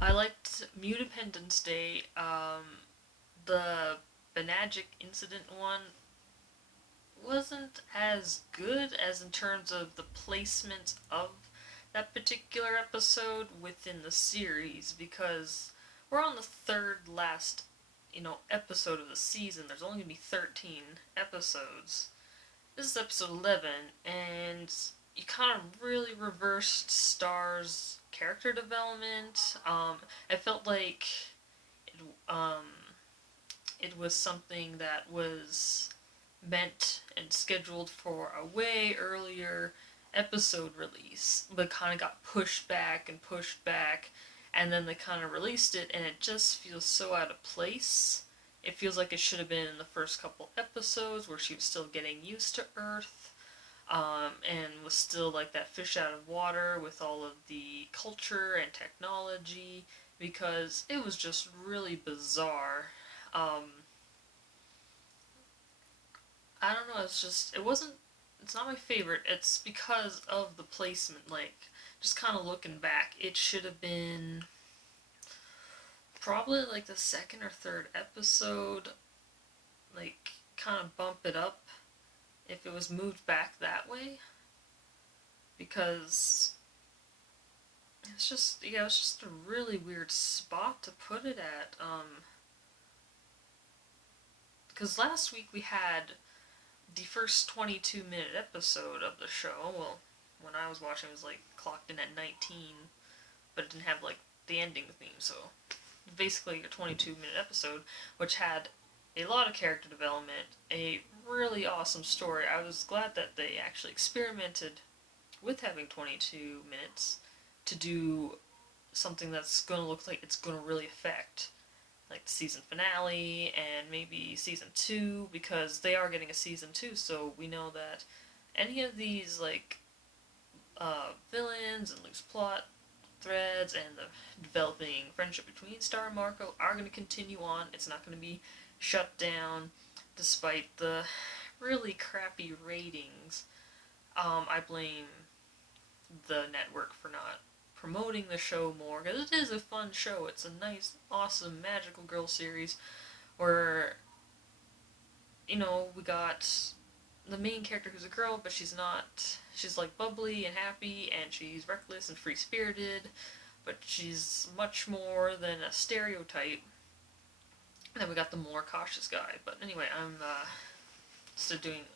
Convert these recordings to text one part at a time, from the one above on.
I liked Mewnipendance Day. The Banagic incident one wasn't as good as in terms of the placement of that particular episode within the series because we're on the third last, episode of the season. There's only gonna be 13 episodes. This is episode 11, and you kind of really reversed Star's character development. I felt like it, um, it was something that was meant and scheduled for a way earlier episode release, but kind of got pushed back, and then they kind of released it, and it just feels so out of place. It feels like it should have been in the first couple episodes where she was still getting used to Earth, and was still like that fish out of water with all of the culture and technology, because it was just really bizarre. Um, I don't know. It's just it wasn't. It's not my favorite. It's because of the placement. Like just kind of looking back, it should have been probably like the second or third episode. Like kind of bump it up if it was moved back that way, because it's just a really weird spot to put it at. Because last week we had the first 22-minute episode of the show. Well, when I was watching, it was like clocked in at 19, but it didn't have like the ending theme. So basically, a 22-minute episode, which had a lot of character development, a really awesome story. I was glad that they actually experimented with having 22 minutes to do something that's going to look like it's going to really affect like the season finale and maybe season 2, because they are getting a season 2, so we know that any of these like villains and loose plot threads and the developing friendship between Star and Marco are going to continue on. It's not going to be shut down despite the really crappy ratings. I blame the network for not promoting the show more, because it is a fun show. It's a nice, awesome, magical girl series where, we got the main character who's a girl, but she's not. She's like bubbly and happy, and she's reckless and free spirited, but she's much more than a stereotype. And then we got the more cautious guy. But anyway,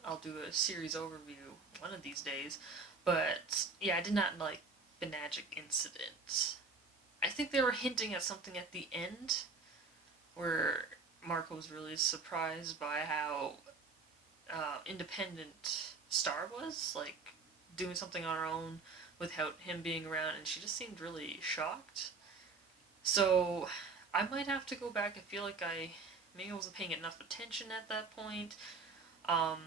I'll do a series overview one of these days. But yeah, I did not like Banagic incident. I think they were hinting at something at the end where Marco was really surprised by how independent Star was, like doing something on her own without him being around, and she just seemed really shocked. So I might have to go back. I feel like maybe I wasn't paying enough attention at that point. Um,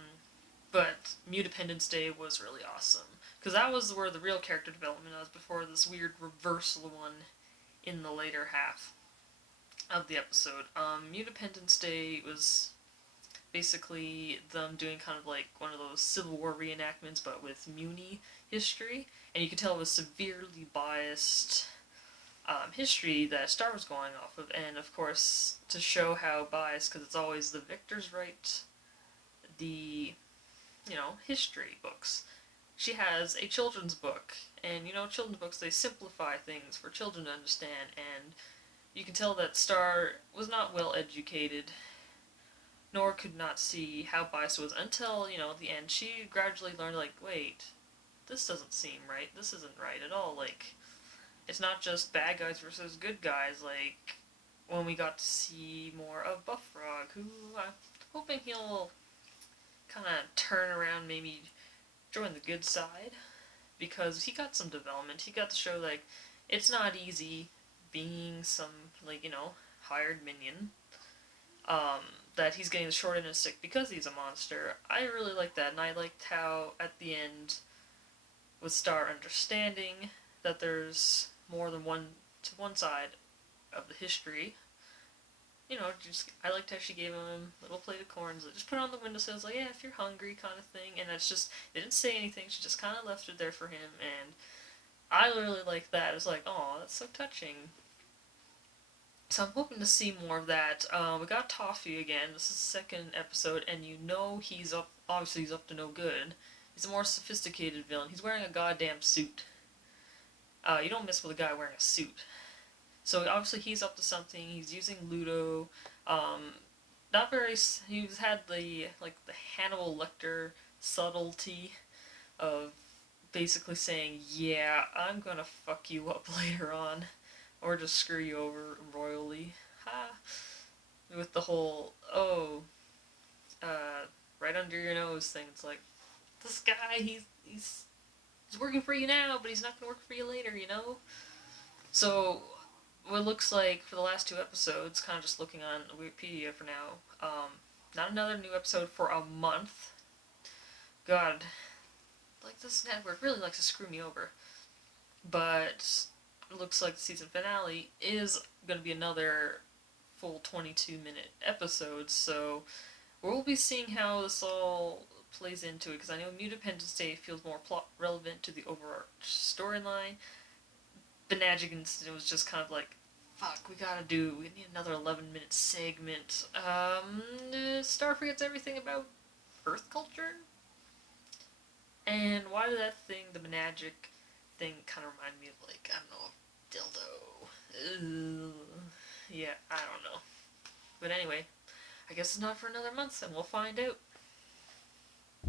but Mewnipendance Day was really awesome because that was where the real character development was before this weird reversal one in the later half of the episode. Mewnipendance Day was basically them doing kind of like one of those Civil War reenactments, but with Muni history, and you could tell it was severely biased history that Star was going off of, and of course to show how biased, because it's always the victors write the history books. She has a children's book, and children's books, they simplify things for children to understand, and you can tell that Star was not well educated, nor could not see how biased it was until, the end. She gradually learned, like, wait, this doesn't seem right. This isn't right at all. Like, it's not just bad guys versus good guys. Like, when we got to see more of Buffrog, who I'm hoping he'll kind of turn around, maybe join the good side, because he got some development. He got to show, like, it's not easy being some, like, hired minion. That he's getting the short end of the stick because he's a monster. I really liked that, and I liked how, at the end, with Star understanding that there's more than one side of the history. I liked how she gave him a little plate of corn, so just put it on the windowsill, like, yeah, if you're hungry, kind of thing. And it's just, they didn't say anything, she just kind of left it there for him, and I really liked that. It was like, oh, that's so touching. So I'm hoping to see more of that. We got Toffee again. This is the second episode, and you know he's up. Obviously, he's up to no good. He's a more sophisticated villain. He's wearing a goddamn suit. You don't mess with a guy wearing a suit. So obviously he's up to something. He's using Ludo. Not very. He's had the the Hannibal Lecter subtlety of basically saying, "Yeah, I'm gonna fuck you up later on, or just screw you over royally." Ha! With the whole right under your nose thing. It's like this guy. He's working for you now, but he's not gonna work for you later. You know. So what looks like for the last two episodes, kind of just looking on Wikipedia for now, not another new episode for a month. God, like this network really likes to screw me over. But it looks like the season finale is going to be another full 22-minute episode, so we'll be seeing how this all plays into it, because I know Mewnipendance Day feels more plot relevant to the overarching storyline. Banagic incident was just kind of like, fuck, we need another 11-minute segment. Star forgets everything about Earth culture? And why did that thing, the Banagic thing, kind of remind me of, like, I don't know, dildo? Yeah, I don't know. But anyway, I guess it's not for another month, and we'll find out.